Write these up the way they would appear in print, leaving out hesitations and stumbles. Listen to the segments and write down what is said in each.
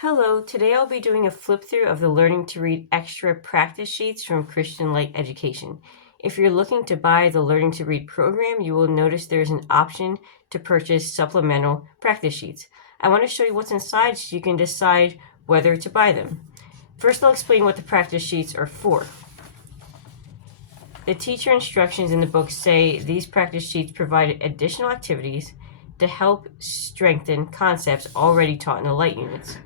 Hello, today I'll be doing a flip through of the Learning to Read Extra practice sheets from Christian Light Education. If you're looking to buy the Learning to Read program, you will notice there's an option to purchase supplemental practice sheets. I want to show you what's inside so you can decide whether to buy them. First, I'll explain what the practice sheets are for. The teacher instructions in the book say these practice sheets provide additional activities to help strengthen concepts already taught in the light units.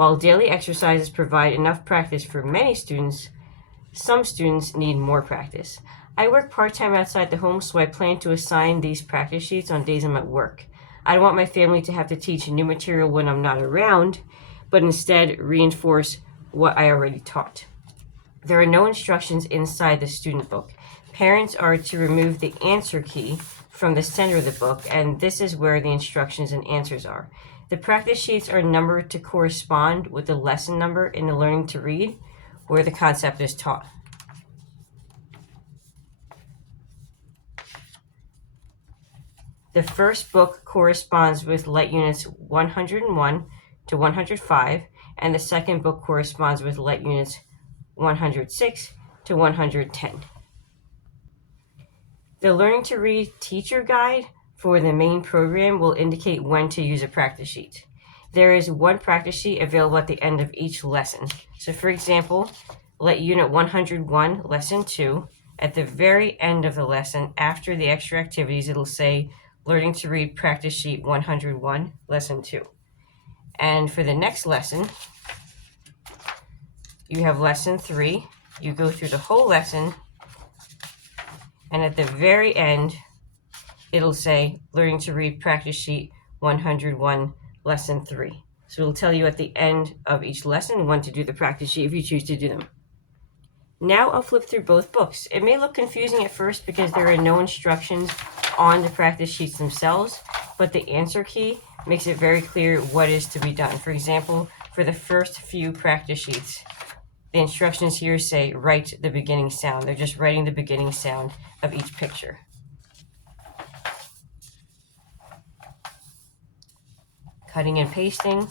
While daily exercises provide enough practice for many students, some students need more practice. I work part-time outside the home, so I plan to assign these practice sheets on days I'm at work. I don't want my family to have to teach new material when I'm not around, but instead reinforce what I already taught. There are no instructions inside the student book. Parents are to remove the answer key from the center of the book, and this is where the instructions and answers are. The practice sheets are numbered to correspond with the lesson number in the Learning to Read, where the concept is taught. The first book corresponds with Light Units 101 to 105, and the second book corresponds with Light Units 106 to 110. The Learning to Read teacher guide for the main program will indicate when to use a practice sheet. There is one practice sheet available at the end of each lesson. So for example, Light Unit 101, Lesson 2, at the very end of the lesson, after the extra activities, it'll say Learning to Read Practice Sheet 101, Lesson 2. And for the next lesson, you have Lesson 3. You go through the whole lesson, and at the very end, it'll say Learning to Read Practice Sheet 101, Lesson 3. So it'll tell you at the end of each lesson when to do the practice sheet if you choose to do them. Now I'll flip through both books. It may look confusing at first because there are no instructions on the practice sheets themselves, but the answer key makes it very clear what is to be done. For example, for the first few practice sheets, the instructions here say write the beginning sound. They're just writing the beginning sound of each picture. Cutting and pasting,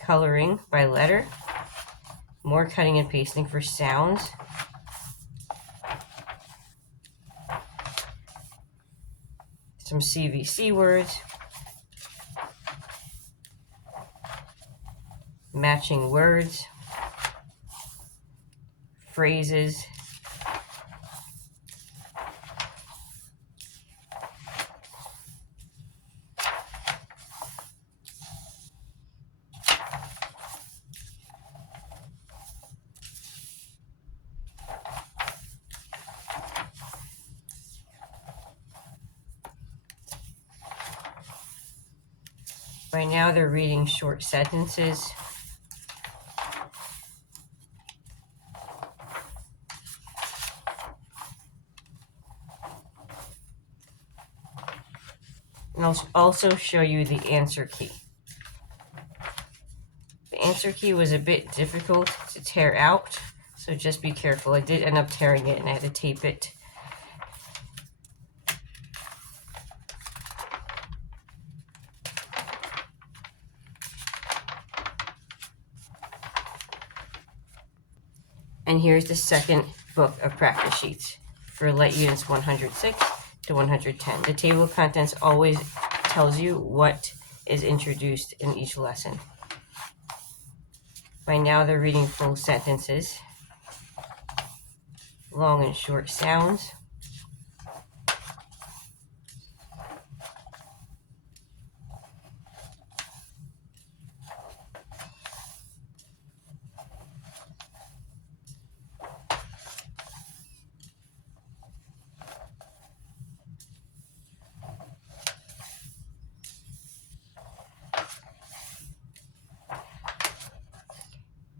coloring by letter, more cutting and pasting for sounds, some CVC words, matching words, phrases, Right now they're reading short sentences. And I'll also show you the answer key. The answer key was a bit difficult to tear out, so just be careful. I did end up tearing it and I had to tape it. And here's the second book of practice sheets for Light Units 106 to 110. The table of contents always tells you what is introduced in each lesson. By now they're reading full sentences, long and short sounds,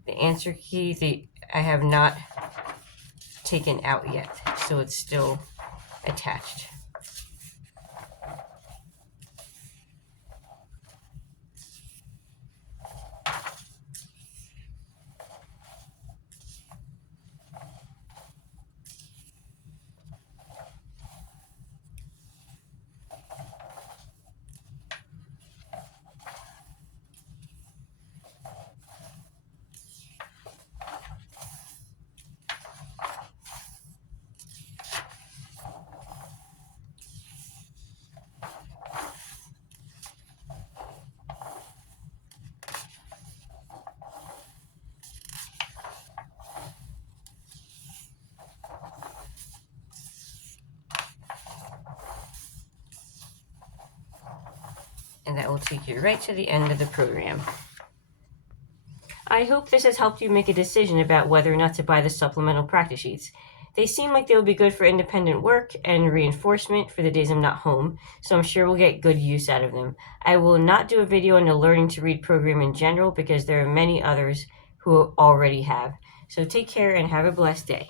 the answer key I have not taken out yet, so it's still attached. And that will take you right to the end of the program. I hope this has helped you make a decision about whether or not to buy the supplemental practice sheets. They seem like they will be good for independent work and reinforcement for the days I'm not home, so I'm sure we'll get good use out of them. I will not do a video on the Learning to Read program in general because there are many others who already have. So take care and have a blessed day.